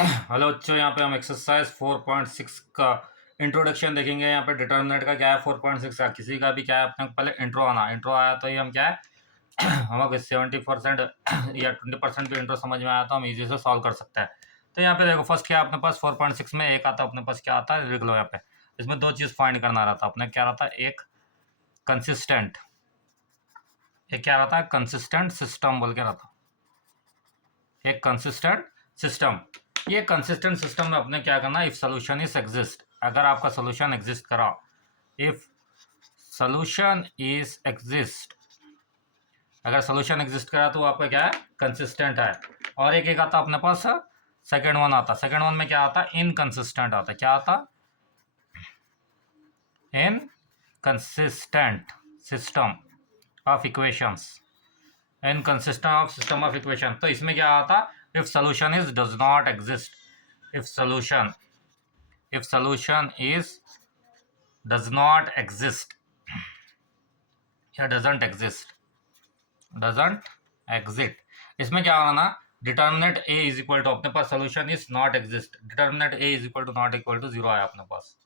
Hello बच्चों, यहाँ पे हम एक्सरसाइज 4.6 का इंट्रोडक्शन देखेंगे। यहाँ पे डिटर्मिनेंट का क्या है, 4.6 का किसी का भी क्या है, अपने को पहले इंट्रो इंट्रो आया तो ये हम क्या है हम अगर 70% या 20% भी इंट्रो समझ में आया तो हम इजी से सॉल्व कर सकते हैं। तो यहाँ पे देखो, फर्स्ट क्या है अपने पास 4.6 में एक आता है अपने पास, क्या आता है लिख लो यहाँ पे। इसमें दो चीज़ फाइंड करना रहता है अपने, क्या रहता है, एक कंसिस्टेंट, एक क्या रहता है कंसिस्टेंट सिस्टम बोल के रहता है, एक कंसिस्टेंट सिस्टम। ये कंसिस्टेंट सिस्टम में अपने क्या करना है, इफ सोल्यूशन इज एग्जिस्ट, अगर आपका सोल्यूशन एग्जिस्ट करा, इफ सोल्यूशन इज एग्जिस्ट, अगर सोल्यूशन एग्जिस्ट करा तो आपका क्या है, कंसिस्टेंट है। और एक एक आता अपने पास, सेकेंड वन आता, सेकेंड वन में क्या आता, इनकंसिस्टेंट आता, क्या आता, inconsistent system of equations, inconsistent of system of equation. तो इसमें क्या आता, if solution is does not exist, if solution is does not exist या doesn't exist, इसमें क्या होना ना, determinant A is equal to, अपने पास solution is not exist, determinant A is equal to not equal to zero आया अपने पास।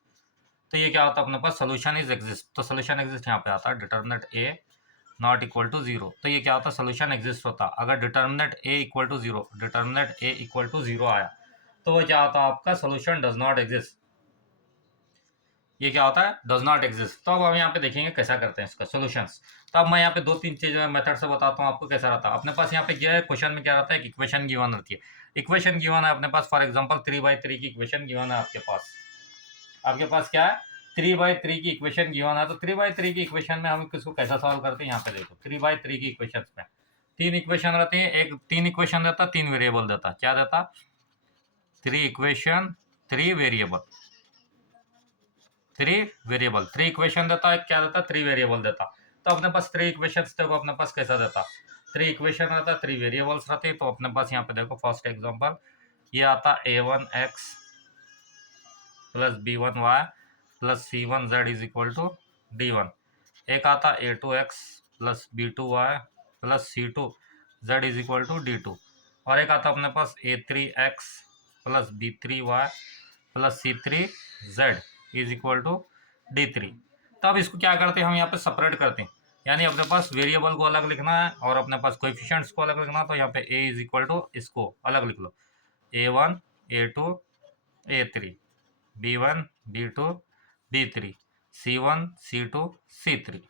तो ये क्या होता है अपने पास, सोल्यूशन इज एग्जिस्ट, तो सोल्यूशन एग्जिस्ट यहाँ पे आता है, determinant A not equal to zero, तो ये क्या होता है, सोल्यूशन एग्जिस्ट होता। अगर determinant A equal to zero, determinant A equal to zero आया तो वो क्या होता है आपका, सोल्यूशन डज नॉट एग्जिस्ट, ये क्या होता है, डज नॉट एग्जिस्ट। तो अब हम यहाँ पे देखेंगे कैसा करते हैं इसका सोल्यूशंस। तो अब मैं यहाँ पे दो तीन चीज़ें मेथड से बताता हूँ आपको कैसा रहता है। अपने पास यहाँ पे क्या है, क्वेश्चन में क्या रहता है, एक इक्वेशन गिवन रहती है, इक्वेशन गिवन है अपने पास, फॉर एग्जांपल 3/3 की इक्वेशन गिवन है आपके पास, आपके पास क्या है, 3/3 की इक्वेशन गिवन है। तो 3/3 की इक्वेशन में हम किसको कैसा सॉल्व करते हैं, यहाँ पे देखो 3/3 की इक्वेशन में तीन इक्वेशन रहती है, एक तीन इक्वेशन देता, तीन वेरिएबल देता, क्या देता, three equation, three variable, three equation देता है, क्या देता, थ्री वेरिएबल देता। तो अपने पास थ्री इक्वेशन देखो अपने पास कैसा देता, थ्री इक्वेशन रहता है, थ्री वेरिएबल्स रहते हैं। तो अपने पास यहाँ पे देखो फर्स्ट एग्जांपल ये आता a1x plus b1y plus c1z is equal to d1, एक आता a2x plus b2y plus c2z is equal to d2, और एक आता अपने पास a3x plus b3y plus c3z is equal to d3। तो अब इसको क्या करते हैं, हम यहाँ पे सेपरेट करते हैं, यानी अपने पास वेरिएबल को अलग लिखना है और अपने पास कोएफिशिएंट्स को अलग लिखना है। तो यहाँ पे a इज इक्वल टू, इसको अलग लिख लो, a1 a2 a3, b1 b2 b3, c1 c2 c3।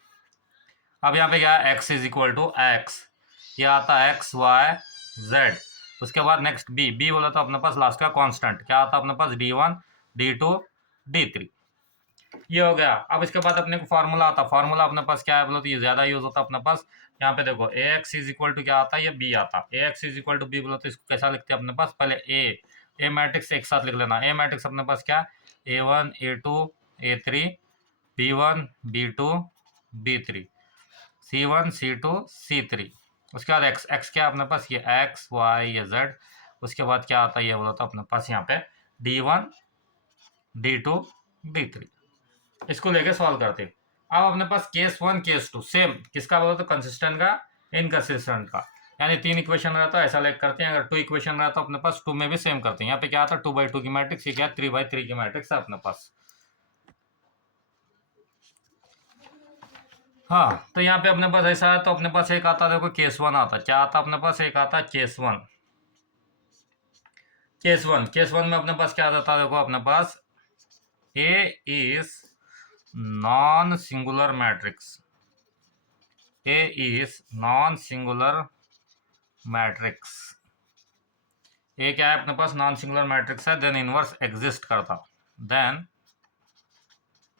अब यहाँ पे क्या है, x is equal to X, ये आता है एक्स वाई जेड। उसके बाद नेक्स्ट बी बोला तो अपने पास लास्ट का कांस्टेंट क्या आता है अपने पास, d1 d2 d3, ये हो गया। अब इसके बाद अपने को फार्मूला आता, फार्मूला अपने पास क्या है बोलो तो ये ज्यादा यूज होता है अपने पास। यहाँ पे देखो A X is equal to क्या आता है, ये बी आता, A X is equal to B बोलो तो इसको कैसा लिखते हैं अपने पास, पहले ए मैट्रिक्स एक साथ लिख लेना, ए मैट्रिक्स अपने पास क्या, a1 a2 a3 b1 b2 b3 c1 c2 c3। उसके बाद एक्स, एक्स क्या अपने पास, ये एक्स वाई ये जेड। उसके बाद क्या आता है ये बोला तो अपने पास यहाँ पे d1 d2 d3, इसको लेके सॉल्व करते हैं। अब अपने पास case one case two same, किसका बोला तो कंसिस्टेंट का, इनकंसिस्टेंट का, यानी तीन इक्वेशन रहता है ऐसा लेके करते हैं। अगर टू इक्वेशन रहता है अपने पास, टू में भी सेम करते हैं। यहाँ पे क्या आता है 2/2 की मैट्रिक्स, ये क्या 3/3 की मैट्रिक्स है अपने पास। हाँ, तो यहाँ पे अपने पास ऐसा है, तो अपने पास एक आता देखो केस वन आता, क्या आता अपने पास, एक आता केस वन, केस वन में अपने पास क्या आता देखो अपने पास, A is non singular matrix, A is non singular matrix, A क्या है अपने पास, नॉन सिंगुलर मैट्रिक्स है, देन इनवर्स एग्जिस्ट करता, then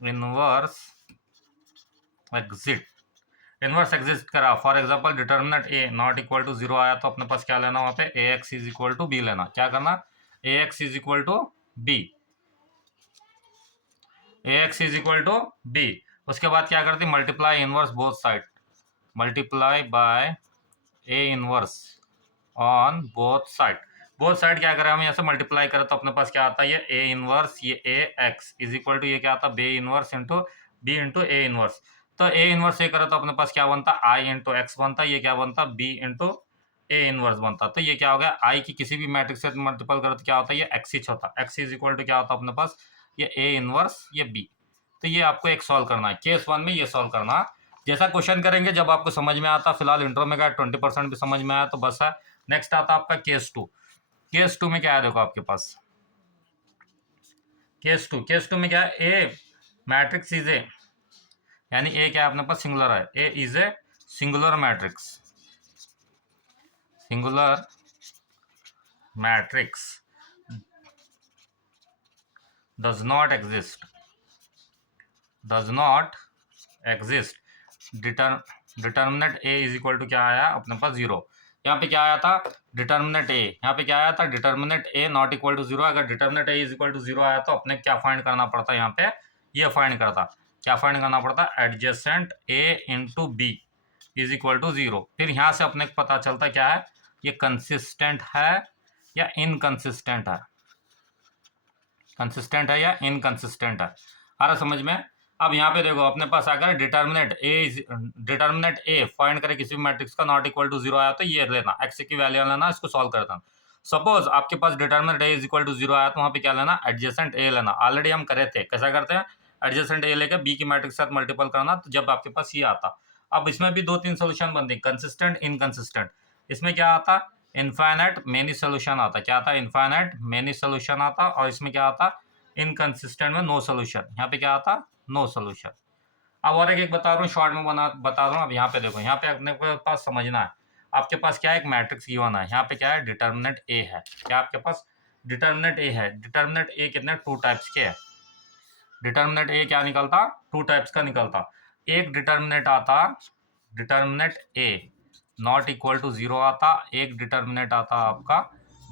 inverse exit, inverse exist करा। For example determinant A not equal to zero आया तो अपने पास क्या लेना, वहां पे A X is equal to B लेना, क्या करना, A X is equal to B, A X is equal to B. उसके बाद क्या करती, multiply inverse both side, multiply by A inverse on both side, both side क्या करें हम यहाँ से मल्टीप्लाई करें तो अपने पास क्या आता है, ये ए इनवर्स ये A X is equal to ये क्या आता है, B inverse into B into A inverse. तो ए इनवर्स ये करे तो अपने पास क्या बनता, आई इंटू एक्स बनता, ये क्या बनता, बी इंटू ए इनवर्स बनता। तो ये क्या हो गया, आई की किसी भी मैट्रिक्स से मल्टीपल करो तो क्या होता है, ये एक्स होता है। एक्स इज इक्वल टू क्या होता है अपने पास, ये ए इनवर्स ये बी। तो ये आपको एक सॉल्व करना है, केस 1 में ये सॉल्व करना है। जैसा क्वेश्चन करेंगे जब आपको समझ में आता, फिलहाल इंट्रो में क्या 20% भी समझ में आया तो बस है। नेक्स्ट आता आपका केस 2। केस 2 में क्या है, देखो आपके पास केस 2 में क्या है, ए मैट्रिक्स इज ए, यानी ए क्या है अपने पास सिंगुलर है, A is A singular matrix, singular matrix does not exist determinant A is equal to क्या आया अपने पास 0। यहाँ पे क्या आया था डिटर्मिनेंट ए, यहाँ पे क्या आया था determinant A not equal to 0। अगर determinant A is equal to 0 आया तो अपने क्या फाइंड करना पड़ता है, यहाँ पे ये फाइंड करता, क्या फाइंड करना पड़ता, adjacent A into B is equal to 0। फिर यहाँ से अपने को पता चलता क्या है, ये कंसिस्टेंट है या इनकंसिस्टेंट है, कंसिस्टेंट है या इनकंसिस्टेंट है। आ रहा समझ में। अब यहाँ पे देखो अपने पास अगर डिटर्मिनेंट ए फाइंड करे किसी भी मैट्रिक्स का नॉट इक्वल टू 0 आया तो ये लेना, एक्स की वैल्यू लेना, इसको सॉल्व करता। सपोज आपके पास determinant A is equal to 0 आया तो वहाँ पे क्या लेना, एडजेसेंट ए लेना। ऑलरेडी हम करे थे, कैसा करते हैं, एडजेसेंट ए लेकर बी की मैट्रिक्स के साथ मल्टीपल करना, तो जब आपके पास ये आता। अब इसमें भी 2-3 सोल्यूशन बनते, कंसिस्टेंट इनकंसिस्टेंट। इसमें क्या आता, इनफाइनाइट मेनी सोल्यूशन आता। क्या आता, इनफाइनाइट मेनी सोल्यूशन आता। और इसमें क्या आता, इनकंसिस्टेंट में नो सोल्यूशन। यहाँ पे क्या आता, नो सोल्यूशन। अब और एक बता रहा हूँ, शॉर्ट में बता रहा हूँ। अब यहाँ पे देखो, यहाँ पे अपने पास समझना है, आपके पास क्या है, एक मैट्रिक्स गिवन है। यहाँ पे क्या है, डिटर्मिनेंट ए है। क्या आपके पास डिटर्मिनेंट ए है। डिटर्मिनेंट ए कितने, 2 टाइप्स के है। डिटर्मिनेंट ए क्या निकलता, 2 टाइप्स का निकलता। एक डिटर्मिनेंट आता, determinant A not equal to 0 आता। एक डिटर्मिनेंट आता आपका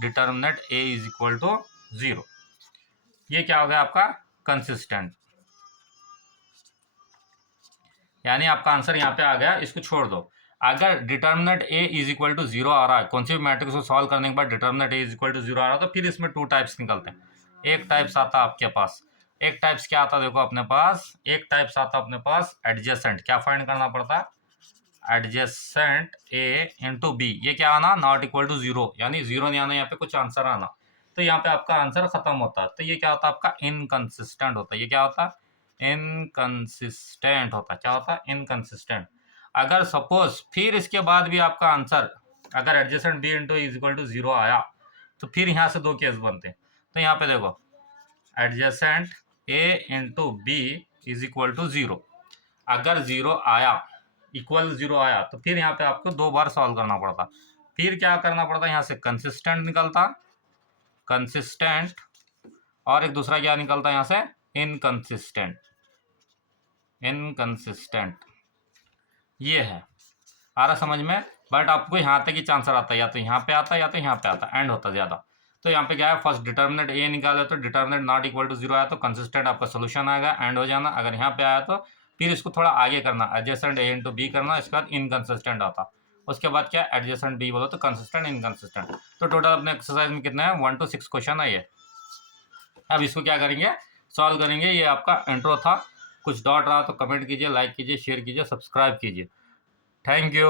determinant A is equal to 0। ये क्या हो गया आपका कंसिस्टेंट, यानी आपका आंसर यहाँ पे आ गया। इसको छोड़ दो। अगर determinant A is equal to 0 आ रहा है, कौन सी भी मैट्रिक्स को सॉल्व करने के बाद determinant A is equal to 0 आ रहा है, तो फिर इसमें 2 टाइप्स निकलते हैं। एक टाइप्स आता आपके पास, एक टाइप्स क्या आता देखो अपने पास, एक टाइप्स आता अपने पास एडजेसेंट। क्या फाइंड करना पड़ता है, एडजेसेंट ए इंटू बी। ये क्या आना, नॉट इक्वल टू 0, यानी 0 नहीं आना, यहाँ पे कुछ आंसर आना। तो यहाँ पे आपका आंसर खत्म होता है। तो ये क्या होता है आपका इनकंसिस्टेंट होता है। ये क्या होता है, इनकंसिस्टेंट होता है। क्या होता है, इनकंसिस्टेंट। अगर सपोज फिर इसके बाद भी आपका आंसर अगर adjacent B into is equal to 0 आया, तो फिर यहाँ से 2 केस बनते हैं। तो यहाँ पे देखो adjacent A into B is equal to 0। अगर 0 आया, इक्वल 0 आया, तो फिर यहाँ पे आपको 2 बार सॉल्व करना पड़ता। फिर क्या करना पड़ता, यहाँ से कंसिस्टेंट निकलता, कंसिस्टेंट, और एक दूसरा क्या निकलता यहाँ से, इनकंसिस्टेंट, इनकंसिस्टेंट। ये है, आ रहा समझ में। बट आपको यहाँ तक ही आंसर आता है, या तो यहाँ पे आता है या तो यहाँ पे आता है, एंड होता ज़्यादा। तो यहाँ पे क्या है, फर्स्ट डिटर्मिनेंट ए निकाले तो डिटर्मिनेंट नॉट इक्वल टू 0 आया तो कंसिस्टेंट आपका सोल्यूशन आएगा, एंड हो जाना। अगर यहाँ पे आया तो फिर इसको थोड़ा आगे करना, एडजेसेंट ए इंटू बी करना, इसके बाद इनकंसिस्टेंट आता। उसके बाद क्या, एडजेसेंट बी बोलो तो कंसिस्टेंट इनकंसिस्टेंट। तो टोटल अपने एक्सरसाइज में कितना है, 1 to 6 क्वेश्चन है ये। अब इसको क्या करेंगे, सॉल्व करेंगे। ये आपका इंट्रो था, कुछ डाउट रहा तो कमेंट कीजिए, लाइक कीजिए, शेयर कीजिए, सब्सक्राइब कीजिए। Thank you.